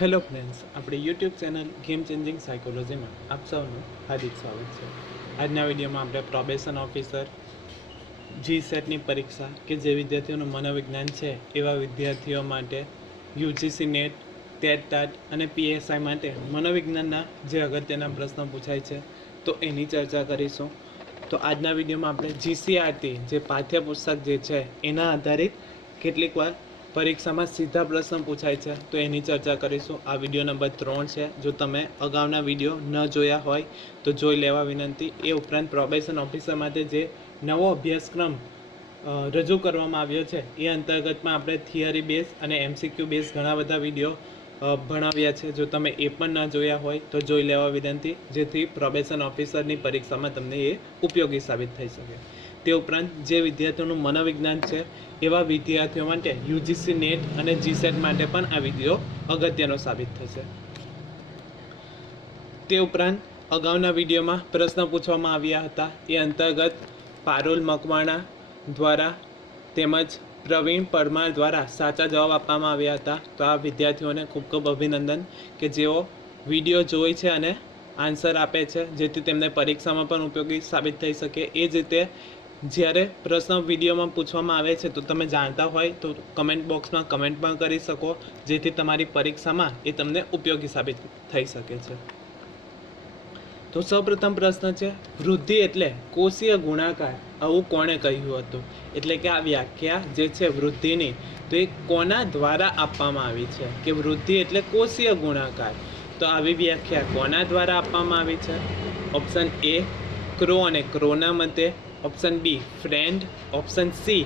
Hello friends, આપણી YouTube channel game changing સાયકોલોજીમાં આપ સૌનું હાર્દિક સ્વાગત છે. આજના વિડીયોમાં આપણે પ્રોબેશન ઓફિસર જીસેટની પરીક્ષા કે જે વિદ્યાર્થીઓનું મનોવિજ્ઞાન છે એવા વિદ્યાર્થીઓ માટે યુજીસી નેટ, ટેટ ટાટ અને પીએસઆઈ માટે મનોવિજ્ઞાનના જે અગત્યના પ્રશ્નો પૂછાય છે તો એની ચર્ચા કરીશું. તો આજના વિડીયોમાં આપણે જીસીઆરટી જે પાઠ્યપુસ્તક જે છે એના આધારિત કેટલીક વાર પરીક્ષામાં સીધા પ્રશ્ન પૂછાય છે તો એની ચર્ચા કરીશું. આ વિડીયો નંબર 3 છે. જો તમે અગાઉના વિડીયો ન જોયા હોય તો જોઈ લેવા વિનંતી. એ ઉપરાંત પ્રોબેશન ઓફિસર માટે જે નવો અભ્યાસક્રમ રજૂ કરવામાં આવ્યો છે એ અંતર્ગતમાં આપણે થિયરી બેઝ અને એમસીક્યુ બેઝ ઘણા બધા વિડીયો ભણાવ્યા છે. જો તમે એ પણ ન જોયા હોય તો જોઈ લેવા વિનંતી, જેથી પ્રોબેશન ઓફિસરની પરીક્ષામાં તમને એ ઉપયોગી સાબિત થઈ શકે. તે ઉપરાંત જે વિદ્યાર્થીઓનું મનોવિજ્ઞાન છે એવા વિદ્યાર્થીઓ માટે યુજીસી નેટ અને જીસેટ માટે પણ આ વિડીયો અગત્યનો સાબિત થશે. તે ઉપરાંત અગાઉના વિડીયોમાં પ્રશ્ન પૂછવામાં આવ્યા હતા એ અંતર્ગત પારુલ મકવાણા દ્વારા તેમજ પ્રવીણ પરમાર દ્વારા સાચા જવાબ આપવામાં આવ્યા હતા. તો આ વિદ્યાર્થીઓને ખૂબ ખૂબ અભિનંદન કે જેઓ વિડીયો જોઈ છે અને આન્સર આપે છે, જેથી તેમને પરીક્ષામાં પણ ઉપયોગી સાબિત થઈ શકે. એ જ રીતે જ્યારે પ્રશ્ન વિડીયોમાં પૂછવામાં આવે છે તો તમે જાણતા હોય તો કમેન્ટ બોક્સમાં કમેન્ટ પણ કરી શકો, જેથી તમારી પરીક્ષામાં એ તમને ઉપયોગી સાબિત થઈ શકે છે. તો સૌપ્રથમ પ્રશ્ન છે, વૃદ્ધિ એટલે કોષીય ગુણાકાર આવું કોણે કહ્યું હતું? એટલે કે આ વ્યાખ્યા જે છે વૃદ્ધિની તો એ કોના દ્વારા આપવામાં આવી છે કે વૃદ્ધિ એટલે કોષીય ગુણાકાર? તો આવી વ્યાખ્યા કોના દ્વારા આપવામાં આવી છે? ઓપ્શન એ ક્રો અને ક્રોના મતે, option B Freud, option C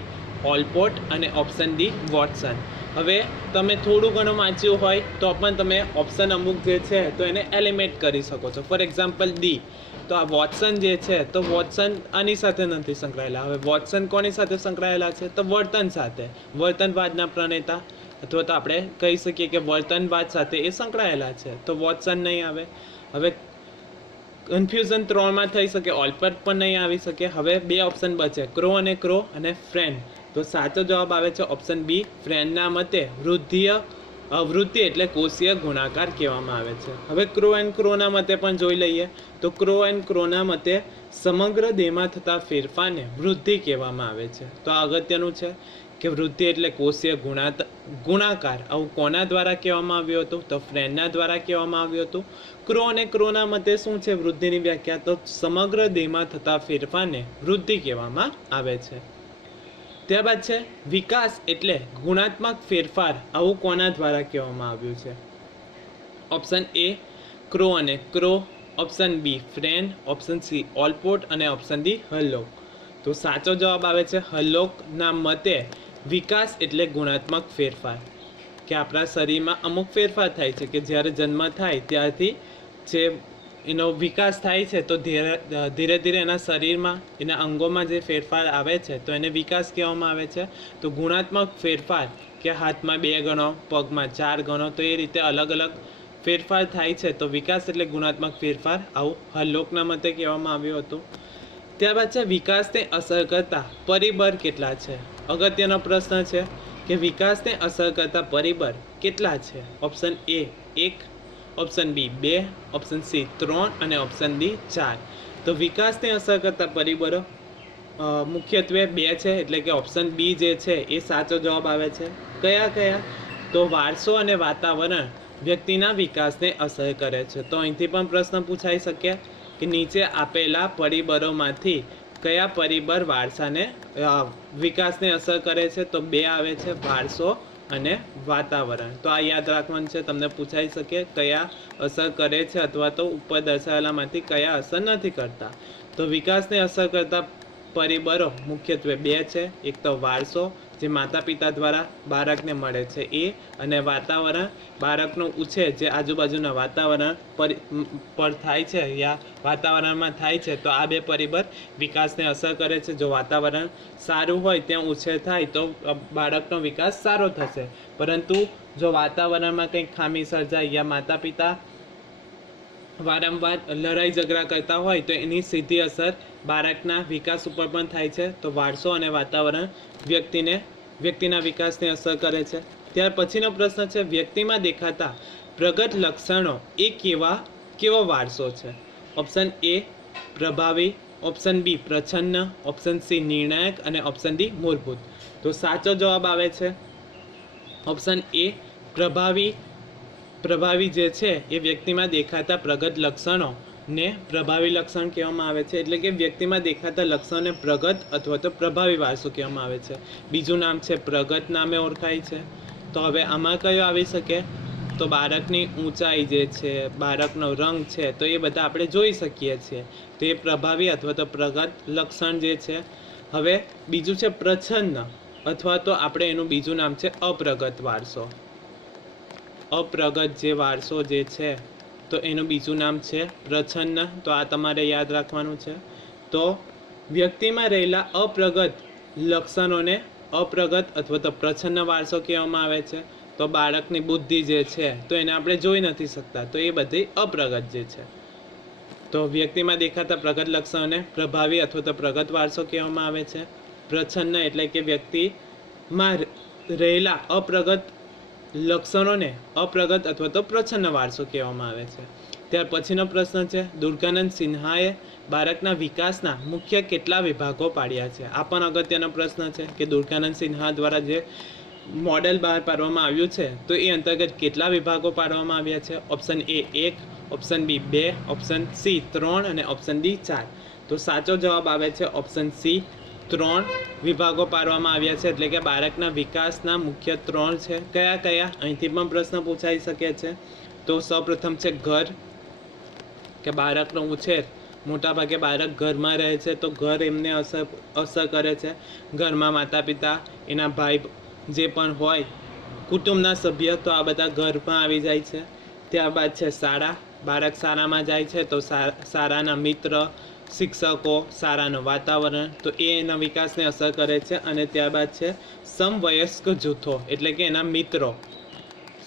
Allport અને ઓપ્શન ડી વોટસન. હવે તમે થોડું ઘણું વાંચ્યું હોય તો પણ તમે ઓપ્શન અમુક જે છે તો એને એલિમેટ કરી શકો છો. ફોર એક્ઝામ્પલ ડી, તો આ વોટસન જે છે તો વોટસન આની સાથે નથી સંકળાયેલા. હવે વોટસન કોની સાથે સંકળાયેલા છે? તો વર્તન સાથે, વર્તનવાદના પ્રણેતા અથવા તો આપણે કહી શકીએ કે વર્તનવાદ સાથે એ સંકળાયેલા છે, તો વોટસન નહીં આવે. હવે કન્ફ્યુઝન 3માં થઈ શકે, ઓલપોર્ટ પણ નહીં આવી શકે. હવે 2 ઓપ્શન બચે, ક્રો અને ફ્રેન્ડ. તો સાચો જવાબ આવે છે ઓપ્શન બી. ફ્રેન્ડના મતે વૃદ્ધિ એટલે કોષીય ગુણાકાર કહેવામાં આવે છે. હવે ક્રોના મતે પણ જોઈ લઈએ. તો ક્રોના મતે સમગ્ર દેહમાં થતા ફેરફારને વૃદ્ધિ કહેવામાં આવે છે. તો આ અગત્યનું છે કે વૃદ્ધિ એટલે કોષીય ગુણાકાર આવું કોના દ્વારા કહેવામાં આવ્યું હતું? તો ફ્રેન્ડના દ્વારા કહેવામાં આવ્યું હતું. ક્રોના મતે શું છે વૃદ્ધિની વ્યાખ્યા? તો સમગ્ર દેહમાં થતા ફેરફારને વૃદ્ધિ કહેવામાં આવે છે. ત્યારબાદ છે વિકાસ એટલે ગુણાત્મક ફેરફાર આવું કોના દ્વારા કહેવામાં આવ્યું છે? Option A Crow, option B Freud, option C Allport અને ઓપ્શન ડી હલ્લોક. તો સાચો જવાબ આવે છે હલ્લોકના મતે વિકાસ એટલે ગુણાત્મક ફેરફાર, કે આપણા શરીરમાં અમુક ફેરફાર થાય છે કે જ્યારે જન્મ થાય ત્યારથી જે એનો વિકાસ થાય છે તો ધીરે ધીરે એના શરીરમાં, એના અંગોમાં જે ફેરફાર આવે છે તો એને વિકાસ કહેવામાં આવે છે. તો ગુણાત્મક ફેરફાર કે હાથમાં 2 ગણો, પગમાં 4 ગણો, તો એ રીતે અલગ અલગ ફેરફાર થાય છે. તો વિકાસ એટલે ગુણાત્મક ફેરફાર આવું હલ્લોકના મતે કહેવામાં આવ્યું હતું. ત્યારબાદ છે વિકાસને અસર કરતા પરિબળ કેટલા છે? અગત્યનો પ્રશ્ન છે કે વિકાસને અસર કરતા પરિબળ કેટલા છે? Option A 1, option B 2, option C 3 અને ઓપ્શન ડી 4. તો વિકાસને અસર કરતા પરિબળો મુખ્યત્વે 2 છે, એટલે કે ઓપ્શન બી જે છે એ સાચો જવાબ આવે છે. કયા? તો વારસો અને વાતાવરણ વ્યક્તિના વિકાસને અસર કરે છે. તો અહીંથી પણ પ્રશ્ન પૂછાઈ શકે કે નીચે આપેલા પરિબળોમાંથી કયા પરિબળ વિકાસને અસર કરે છે? તો 2 આવે છે, વારસો અને વાતાવરણ. તો આ યાદ રાખવાનું છે, તમને પૂછાઈ શકે કયા અસર કરે છે અથવા તો ઉપર દર્શાવેલામાંથી કયા અસર નથી કરતા. તો વિકાસને અસર કરતા પરિબળો મુખ્યત્વે 2 છે. એક તો વારસો જે માતા પિતા દ્વારા બાળકને મળે છે એ, અને વાતાવરણ બાળકનો ઉછેર જે આજુબાજુના વાતાવરણ પર થાય છે યા વાતાવરણમાં થાય છે. તો આ 2 પરિબળ વિકાસને અસર કરે છે. જો વાતાવરણ સારું હોય ત્યાં ઉછેર થાય તો બાળકનો વિકાસ સારો થશે, પરંતુ જો વાતાવરણમાં કંઈક ખામી સર્જાય યા માતા પિતા વારંવાર લડાઈ ઝઘડા કરતા હોય તો એની સીધી અસર બાળકના વિકાસ ઉપર પણ થાય છે. તો વારસો અને વાતાવરણ વ્યક્તિના વિકાસને અસર કરે છે. ત્યાર પછીનો પ્રશ્ન છે, વ્યક્તિમાં દેખાતા પ્રગટ લક્ષણો એ કેવો વારસો છે? ઓપ્શન એ પ્રભાવી, ઓપ્શન બી પ્રચ્છન્ન, ઓપ્શન સી નિર્ણાયક અને ઓપ્શન ડી મૂળભૂત. તો સાચો જવાબ આવે છે ઓપ્શન એ પ્રભાવી જે છે એ વ્યક્તિમાં દેખાતા પ્રગટ લક્ષણો ને પ્રભાવી લક્ષણ કહેવામાં આવે છે. એટલે કે વ્યક્તિમાં દેખાતા લક્ષણોને પ્રગટ અથવા તો પ્રભાવી વારસો કહેવામાં આવે છે. બીજું નામ છે પ્રગટ નામે ઓળખાય છે. તો હવે આમાં કયો આવી શકે? તો બાળકની ઊંચાઈ જે છે, બાળકનો રંગ છે, તો એ બધા આપણે જોઈ શકીએ છીએ. તો એ પ્રભાવી અથવા તો પ્રગટ લક્ષણ જે છે. હવે બીજું છે પ્રચ્છન્ન અથવા તો આપણે એનું બીજું નામ છે અપ્રગટ વારસો. અપ્રગટ જે વારસો જે છે તો એનું બીજું નામ છે પ્રચ્છન્ન. તો આ તમારે યાદ રાખવાનું છે. તો વ્યક્તિમાં રહેલા અપ્રગટ લક્ષણોને અપ્રગટ અથવા તો પ્રચ્છન્ન વારસો કહેવામાં આવે છે. તો બાળકની બુદ્ધિ જે છે તો એને આપણે જોઈ નથી શકતા, તો એ બધી અપ્રગટ જે છે. તો વ્યક્તિમાં દેખાતા પ્રગટ લક્ષણોને પ્રભાવી અથવા તો પ્રગટ વારસો કહેવામાં આવે છે. પ્રચ્છન્ન એટલે કે વ્યક્તિમાં રહેલા અપ્રગટ લક્ષણોને અપ્રગટ અથવા તો પ્રચ્છન્ન વારસો કહેવામાં આવે છે. ત્યાર પછીનો પ્રશ્ન છે, દુર્ગાનંદ સિન્હાએ બાળકના વિકાસના મુખ્ય કેટલા વિભાગો પાડ્યા છે? આ પણ અગત્યનો પ્રશ્ન છે કે દુર્ગાનંદ સિન્હા દ્વારા જે મોડેલ બહાર પાડવામાં આવ્યું છે તો એ અંતર્ગત કેટલા વિભાગો પાડવામાં આવ્યા છે? Option A 1, option B 2, option C 3 અને ઓપ્શન ડી 4. તો સાચો જવાબ આવે છે ઓપ્શન સી 3 વિભાગો પાડવામાં આવ્યા છે. એટલે કે બાળકના વિકાસના મુખ્ય 3 છે. કયા? અહીંથી પણ પ્રશ્ન પૂછાઈ શકે છે. તો સૌપ્રથમ છે ઘર, કે બાળકનો ઉછેર મોટાભાગે બાળક ઘરમાં રહે છે તો ઘર એમને અસર કરે છે. ઘરમાં માતા પિતા, એના ભાઈ જે પણ હોય, કુટુંબના સભ્ય, તો આ બધા ઘરમાં આવી જાય છે. ત્યારબાદ છે શાળા, બાળક શાળામાં જાય છે તો શાળાના મિત્ર, શિક્ષકો, શાળાનું વાતાવરણ, તો એ એના વિકાસને અસર કરે છે. અને ત્યારબાદ છે સમવયસ્ક જૂથો, એટલે કે એના મિત્રો.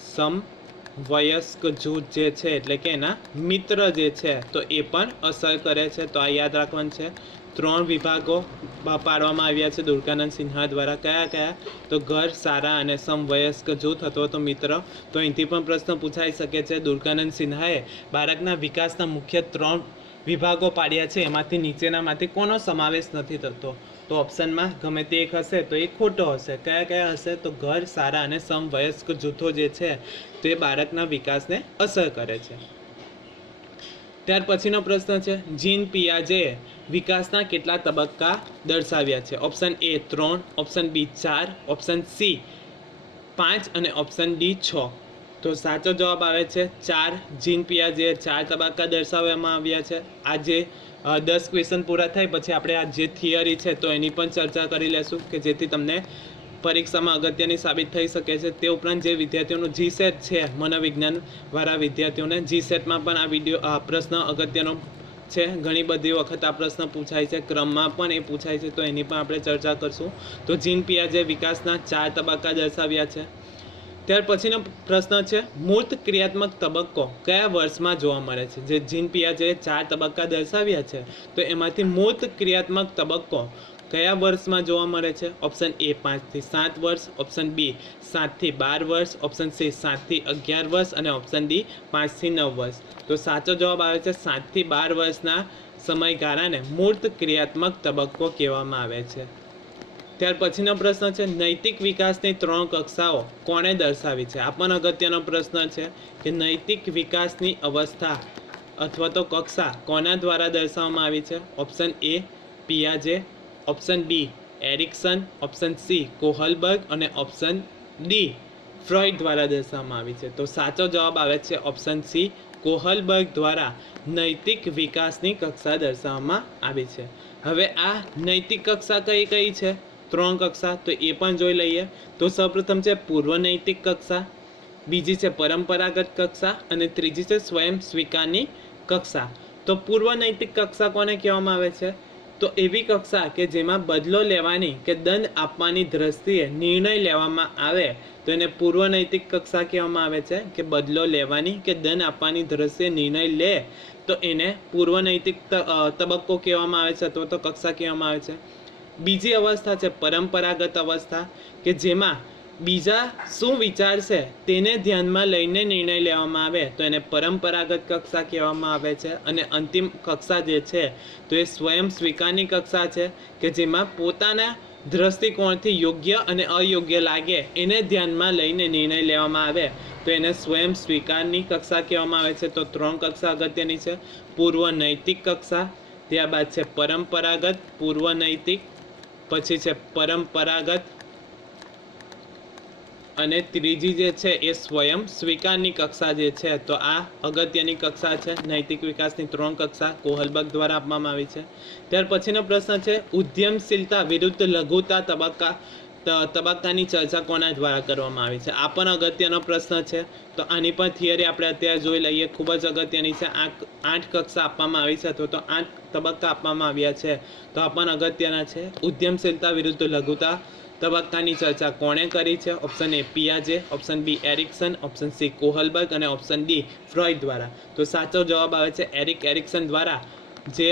સમવયસ્ક જૂથ જે છે એટલે કે એના મિત્ર જે છે તો એ પણ અસર કરે છે. તો આ યાદ રાખવાનું છે. 3 વિભાગો પાડવામાં આવ્યા છે દુર્ગાનંદ સિન્હા દ્વારા. કયા? તો ઘર, શાળા અને સમવયસ્ક જૂથ અથવા તો મિત્ર. તો અહીંથી પણ પ્રશ્ન પૂછાઈ શકે છે, દુર્ગાનંદ સિન્હાએ બાળકના વિકાસના મુખ્ય 3 વિભાગો પાડ્યા છે, એમાંથી નીચેનામાંથી કોનો સમાવેશ નથી થતો? તો ઓપ્શનમાં ગમે તે એક હશે તો એ ખોટો હશે. કયા હશે? તો ઘર, શાળા અને સમવયસ્ક જૂથો જે છે તે બાળકના વિકાસને અસર કરે છે. ત્યાર પછીનો પ્રશ્ન છે, જીન પિયાજેએ વિકાસના કેટલા તબક્કા દર્શાવ્યા છે? Option A 3, option B 4, option C 5 અને ઓપ્શન ડી 6. તો સાચો જવાબ આવે છે 4. જીન પિયાજેએ 4 તબક્કા દર્શાવવામાં આવ્યા છે. આ જે 10 ક્વેશ્ચન પૂરા થાય પછી આપણે આ જે થિયરી છે તો એની પણ ચર્ચા કરી લેશું કે જેથી તમને પરીક્ષામાં અગત્યની સાબિત થઈ શકે છે. તે ઉપરાંત જે વિદ્યાર્થીઓનું જીસેટ છે, મનોવિજ્ઞાનવાળા વિદ્યાર્થીઓને જીસેટમાં પણ આ પ્રશ્ન અગત્યનો છે. ઘણી બધી વખત આ પ્રશ્ન પૂછાય છે, ક્રમમાં પણ એ પૂછાય છે, તો એની પણ આપણે ચર્ચા કરશું. તો જીન પિયાજેએ વિકાસના 4 તબક્કા દર્શાવ્યા છે. ત્યાર પછીનો પ્રશ્ન છે, મૂર્ત ક્રિયાત્મક તબક્કો કયા વર્ષમાં જોવા મળે છે? જે જીન પિયાજેએ 4 તબક્કા દર્શાવ્યા છે તો એમાંથી મૂર્ત ક્રિયાત્મક તબક્કો કયા વર્ષમાં જોવા મળે છે? ઓપ્શન એ 5 થી 7 વર્ષ, ઓપ્શન બી 7 થી 12 વર્ષ, ઓપ્શન સી 7 થી 11 વર્ષ અને ઓપ્શન ડી 5 થી 9 વર્ષ. તો સાચો જવાબ આવે છે 7 થી 12 વર્ષના સમયગાળાને મૂર્ત ક્રિયાત્મક તબક્કો કહેવામાં આવે છે. ત્યાર પછીનો પ્રશ્ન છે, નૈતિક વિકાસની 3 કક્ષાઓ કોણે દર્શાવી છે? આ પણ અગત્યનો પ્રશ્ન છે કે નૈતિક વિકાસની અવસ્થા અથવા તો કક્ષા કોના દ્વારા દર્શાવવામાં આવી છે? ઓપ્શન એ પિયાજે, option B Erikson, option C Kohlberg અને ઓપ્શન ડી ફ્રોઈડ દ્વારા દર્શાવવામાં આવી છે. તો સાચો જવાબ આવે છે ઓપ્શન સી કોહલબર્ગ દ્વારા નૈતિક વિકાસની કક્ષા દર્શાવવામાં આવી છે. હવે આ નૈતિક કક્ષા કઈ છે? 3 કક્ષા, તો એ પણ જોઈ લઈએ. તો સૌપ્રથમ છે પૂર્વ નૈતિક કક્ષા, બીજી છે પરંપરાગત કક્ષા અને ત્રીજી છે સ્વયં સ્વીકારની કક્ષા. તો પૂર્વ નૈતિક કક્ષા કોને કહેવામાં આવે છે? તો એવી કક્ષા કે જેમાં બદલો લેવાની કે દંડ આપવાની દ્રષ્ટિએ નિર્ણય લેવામાં આવે તો એને પૂર્વ નૈતિક કક્ષા કહેવામાં આવે છે. કે બદલો લેવાની કે દંડ આપવાની દ્રષ્ટિએ નિર્ણય લે તો એને પૂર્વ નૈતિક તબક્કો કહેવામાં આવે છે અથવા તો કક્ષા કહેવામાં આવે છે. બીજી અવસ્થા છે પરંપરાગત અવસ્થા કે જેમાં બીજા શું વિચારશે તેને ધ્યાનમાં લઈને નિર્ણય લેવામાં આવે તો એને પરંપરાગત કક્ષા કહેવામાં આવે છે. અને અંતિમ કક્ષા જે છે તો એ સ્વયં સ્વીકારની કક્ષા છે કે જેમાં પોતાના દ્રષ્ટિકોણથી યોગ્ય અને અયોગ્ય લાગે એને ધ્યાનમાં લઈને નિર્ણય લેવામાં આવે તો એને સ્વયં સ્વીકારની કક્ષા કહેવામાં આવે છે. તો 3 કક્ષા અગત્યની છે. પૂર્વ નૈતિક કક્ષા, ત્યારબાદ છે પરંપરાગત, પૂર્વ નૈતિક, પછી છે પરંપરાગત અને ત્રીજી જે છે એ સ્વયં સ્વીકારની કક્ષા જે છે. તો આ અગત્યની કક્ષા છે. નૈતિક વિકાસની 3 કક્ષા કોહલબર્ગ દ્વારા આપવામાં આવી છે. ત્યાર પછીનો પ્રશ્ન છે ઉદ્યમશીલતા વિરુદ્ધ લઘુતા તબક્કાની ચર્ચા કોના દ્વારા કરવામાં આવી છે. આ પણ અગત્યનો પ્રશ્ન છે. તો આની પણ થિયરી આપણે અત્યારે જોઈ લઈએ. ખૂબ જ અગત્યની છે. 8 કક્ષા આપવામાં આવી છે અથવા તો 8 તબક્કા આપવામાં આવ્યા છે. તો આ પણ અગત્યના છે. ઉદ્યમશીલતા વિરુદ્ધ લઘુતા તબક્કાની ચર્ચા કોણે કરી છે? ઓપ્શન એ પિયાજે, option B Erikson, option C Kohlberg અને ઓપ્શન ડી ફ્રોઈડ દ્વારા. તો સાચો જવાબ આવે છે એરિક્સન દ્વારા જે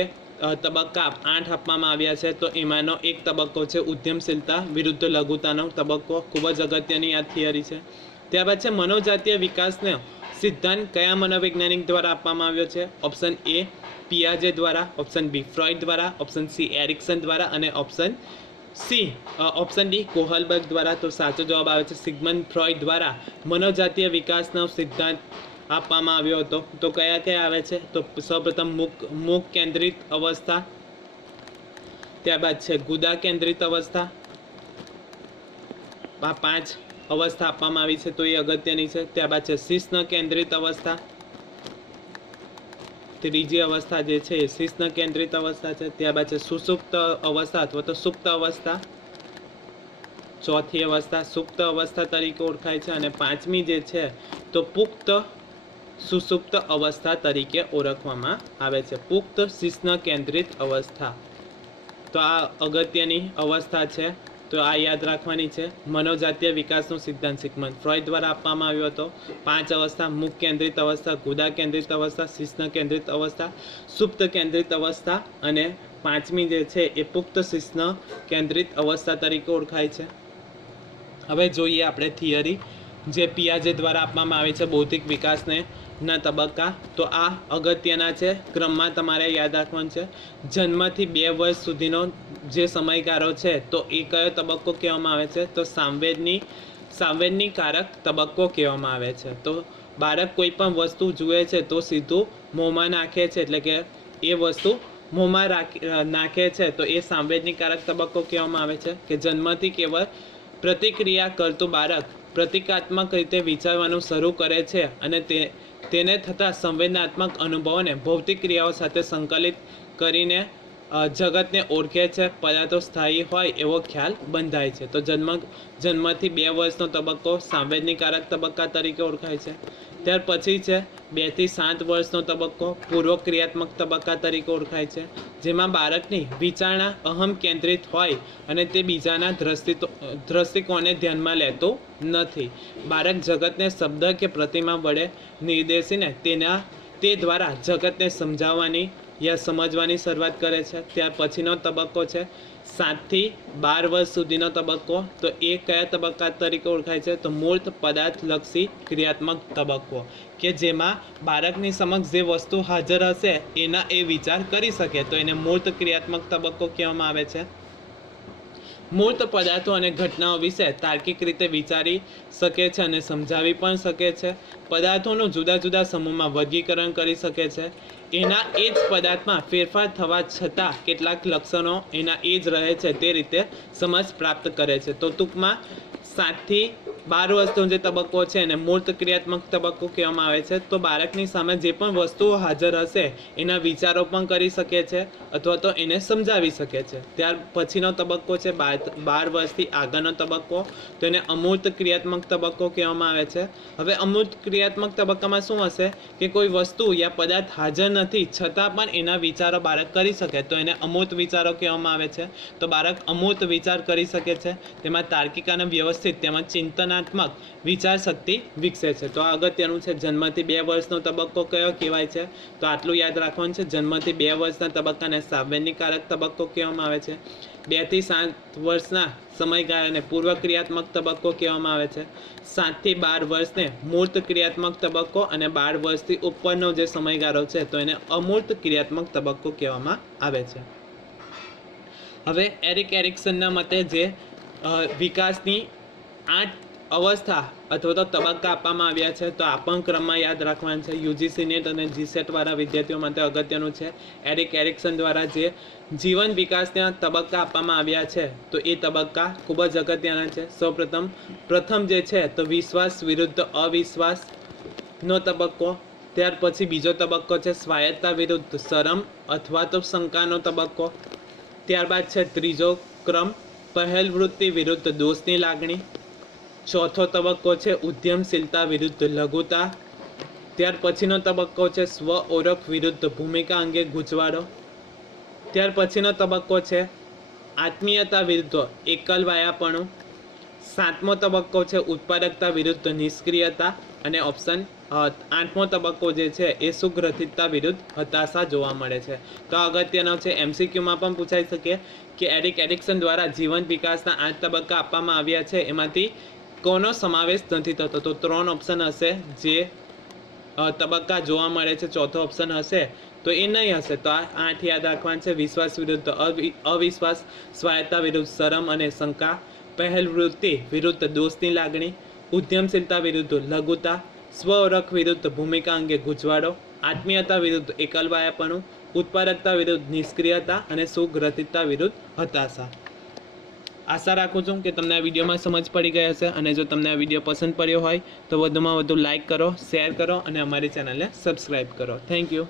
તબક્કા 8 આપવામાં આવ્યા છે. તો એમાંનો એક તબક્કો છે ઉદ્યમશીલતા વિરુદ્ધ લઘુતાનો તબક્કો. ખૂબ જ અગત્યની આ થિયરી છે. ત્યારબાદ છે મનોજાતીય વિકાસનો સિદ્ધાંત કયા મનોવૈજ્ઞાનિક દ્વારા આપવામાં આવ્યો છે? ઓપ્શન એ પિયાજે દ્વારા, ઓપ્શન બી ફ્રોઈડ દ્વારા, ઓપ્શન સી એરિક્સન દ્વારા અને ઓપ્શન ડી કોહલબર્ગ દ્વારા. તો સાચો જવાબ આવે છે સિગમન્ડ ફ્રોઈડ દ્વારા મનોજાતીય વિકાસનો સિદ્ધાંત આપવામાં આવ્યો હતો. તો કયા કયા આવે છે? તો સૌપ્રથમ મુખ કેન્દ્રિત અવસ્થા, ત્યારબાદ છે ગુદા કેન્દ્રિત અવસ્થા. આ 5 અવસ્થા આપવામાં આવી છે તો એ અગત્યની છે. ત્યારબાદ છે શિશ્ન કેન્દ્રિત અવસ્થા. ત્રીજી અવસ્થા જે છે એ શિશ્ન કેન્દ્રિત અવસ્થા છે. ત્યારબાદ છે સુષુપ્ત અવસ્થા અથવા તો સુપ્ત અવસ્થા. ચોથી અવસ્થા સુપ્ત અવસ્થા તરીકે ઓળખાય છે. અને 5મી જે છે તો પુખ્ત સુષુપ્ત અવસ્થા તરીકે ઓળખવામાં આવે છે. પુખ્ત શિશ્ન કેન્દ્રિત અવસ્થા. તો આ અગત્યની અવસ્થા છે. તો આ યાદ રાખવાની છે. મનોજાતીય વિકાસનો સિદ્ધાંત સિગમન્ડ ફ્રોઈડ દ્વારા આપવામાં આવ્યો હતો. 5 અવસ્થા: મુખ કેન્દ્રિત અવસ્થા, ગુદા કેન્દ્રિત અવસ્થા, શિશ્ન કેન્દ્રિત અવસ્થા, સુપ્ત કેન્દ્રિત અવસ્થા અને 5મી જે છે એ પુખ્ત શિશ્ન કેન્દ્રિત અવસ્થા તરીકે ઓળખાય છે. હવે જોઈએ આપણે થિયરી જે પિયાજે દ્વારા આપવામાં આવે છે બૌદ્ધિક વિકાસને ના તબક્કા. તો આ અગત્યના છે. ક્રમમાં તમારે યાદ રાખવાનું છે. જન્મથી 2 વર્ષ સુધીનો જે સમયગાળો છે તો એ કયો તબક્કો કહેવામાં આવે છે? તો સાંવેદનીકારક તબક્કો કહેવામાં આવે છે. તો બાળક કોઈ પણ વસ્તુ જુએ છે તો સીધું મોંમાં નાખે છે, એટલે કે એ વસ્તુ મોંમાં નાખે છે તો એ સાંવેદનીકારક તબક્કો કહેવામાં આવે છે. કે જન્મથી કેવળ પ્રતિક્રિયા કરતું બાળક પ્રતિકાત્મક રીતે વિચારવાનું શરૂ કરે છે અને તેને થતા સંવેદનાત્મક અનુભવોને ભૌતિક ક્રિયાઓ સાથે સંકલિત કરીને જગતને ઓળખે છે. પદાર્થો સ્થાયી હોય એવો ખ્યાલ બંધાય છે. તો જન્મથી 2 વર્ષનો તબક્કો સાંવેદનીકારક તબક્કા તરીકે ઓળખાય છે. ત્યાર પછી છે 2 થી 7 વર્ષનો તબક્કો પૂર્વ ક્રિયાત્મક તબક્કા તરીકે ઓળખાય છે. જેમાં બાળકની વિચારણા અહમ કેન્દ્રિત હોય અને તે બીજાના દ્રષ્ટિકોણને ધ્યાનમાં લેતું નથી. બાળક જગતને શબ્દ કે પ્રતિમા વડે નિર્દેશીને તે દ્વારા જગતને સમજાવવાની યા સમજવાની શરૂઆત કરે છે. ત્યાર પછીનો તબક્કો છે 7 થી 12 વર્ષ સુધીનો તબક્કો. તો એ કયા તબક્કા તરીકે ઓળખાય છે? તો મૂર્ત પદાર્થલક્ષી ક્રિયાત્મક તબક્કો, કે જેમાં બાળકની સમક્ષ જે વસ્તુ હાજર હશે એના એ વિચાર કરી શકે. તો એને મૂર્ત ક્રિયાત્મક તબક્કો કહેવામાં આવે છે. મૂર્ત પદાર્થો અને ઘટનાઓ વિશે તાર્કિક રીતે વિચારી શકે છે અને સમજાવી પણ શકે છે. પદાર્થોનું જુદા જુદા સમૂહમાં વર્ગીકરણ કરી શકે છે. એના એ જ પદાર્થમાં ફેરફાર થવા છતાં કેટલાક લક્ષણો એના એ જ રહે છે તે રીતે સમજ પ્રાપ્ત કરે છે. તો ટૂંકમાં 7 થી 12 વર્ષનો જે તબક્કો છે એને મૂર્ત ક્રિયાત્મક તબક્કો કહેવામાં આવે છે. તો બાળકની સામે જે પણ વસ્તુઓ હાજર હશે એના વિચારો પણ કરી શકે છે અથવા તો એને સમજાવી શકે છે. ત્યાર પછીનો તબક્કો છે 12 વર્ષથી આગળનો તબક્કો. તો એને અમૂર્ત ક્રિયાત્મક તબક્કો કહેવામાં આવે છે. હવે અમૂર્ત ક્રિયાત્મક તબક્કામાં શું હશે કે કોઈ વસ્તુ યા પદાર્થ હાજર નથી છતાં પણ એના વિચારો બાળક કરી શકે તો એને અમૂર્ત વિચારો કહેવામાં આવે છે. તો બાળક અમૂર્ત વિચાર કરી શકે છે. તેમાં તાર્કિક અને વ્યવસ્થિત વ્યવસ્થિત તેમજ ચિંતનાત્મક વિચાર શક્તિ વિકસે છે. તો આ અગત્યનું છે. જન્મથી 2 વર્ષનો તબક્કો કયો કહેવાય છે? તો આટલું યાદ રાખવાનું છે. જન્મથી 2 વર્ષના તબક્કાને સાવયનિકારક તબક્કો કહેવામાં આવે છે. 2 થી 7 વર્ષના સમયગાળાને પૂર્વ ક્રિયાત્મક તબક્કો કહેવામાં આવે છે. 7 થી 12 વર્ષને મૂર્ત ક્રિયાત્મક તબક્કો અને 12 વર્ષથી ઉપરનો જે સમયગાળો છે તો એને અમૂર્ત ક્રિયાત્મક તબક્કો કહેવામાં આવે છે. હવે એરિક એરિક્સનના મતે જે વિકાસની 8 અવસ્થા અથવા તો તબક્કા આપવામાં આવ્યા છે તો આ પણ ક્રમમાં યાદ રાખવાનું છે. યુજીસી નેટ અને જીસેટ વાળા વિદ્યાર્થીઓ માટે અગત્યનું છે. એરિક એરિક્સન દ્વારા જે જીવન વિકાસના તબક્કા આપવામાં આવ્યા છે તો એ તબક્કા ખૂબ જ અગત્યના છે. પ્રથમ જે છે તો વિશ્વાસ વિરુદ્ધ અવિશ્વાસનો તબક્કો. ત્યાર પછી બીજો તબક્કો છે સ્વાયત્તતા વિરુદ્ધ શરમ અથવા તો શંકાનો તબક્કો. ત્યારબાદ છે ત્રીજો ક્રમ પહેલ વૃત્તિ વિરુદ્ધ દોષની લાગણી. ચોથો તબક્કો છે ઉદ્યમશીલતા વિરુદ્ધ લઘુતા. ત્યાર પછીનો તબક્કો છે સ્વ ઓળખ વિરુદ્ધ ભૂમિકા અંગે ગૂંચવાડો. ત્યાર પછીનો તબક્કો છે આત્મીયતા વિરુદ્ધ એકલવાયાપણું. 7મો તબક્કો છે ઉત્પાદકતા વિરુદ્ધ નિષ્ક્રિયતા. અને ઓપ્શન 8મો તબક્કો જે છે એ સુગ્રથિતતા વિરુદ્ધ હતાશા જોવા મળે છે. તો અગત્યનો છે. MCQમાં પણ પૂછાઈ શકે કે એરિક એરિક્સન દ્વારા જીવન વિકાસના 8 તબક્કા આપવામાં આવ્યા છે એમાંથી કોનો સમાવેશ નથી થતો? તો 3 ઓપ્શન હશે જે તબક્કા જોવા મળે છે. ચોથો ઓપ્શન હશે તો એ નહીં હશે. તો આ 8 યાદ રાખવાનું છે. વિશ્વાસ વિરુદ્ધ અવિશ્વાસ, સ્વાયત્તતા વિરુદ્ધ શરમ અને શંકા, પહેલ વૃત્તિ વિરુદ્ધ દોષની લાગણી, ઉદ્યમશીલતા વિરુદ્ધ લઘુતા, સ્વ ઓળખ વિરુદ્ધ ભૂમિકા અંગે ગૂંચવાડો, આત્મીયતા વિરુદ્ધ એકલવાયાપણું, ઉત્પાદકતા વિરુદ્ધ નિષ્ક્રિયતા અને સુગ્રથિતતા વિરુદ્ધ હતાશા. આશા રાખું છું કે તમને આ વિડીયોમાં સમજ પડી ગઈ હશે. અને જો તમને આ વિડીયો પસંદ પડ્યો હોય તો વધુમાં વધુ લાઇક કરો, શેર કરો અને અમારી ચેનલને સબસ્ક્રાઈબ કરો. Thank you.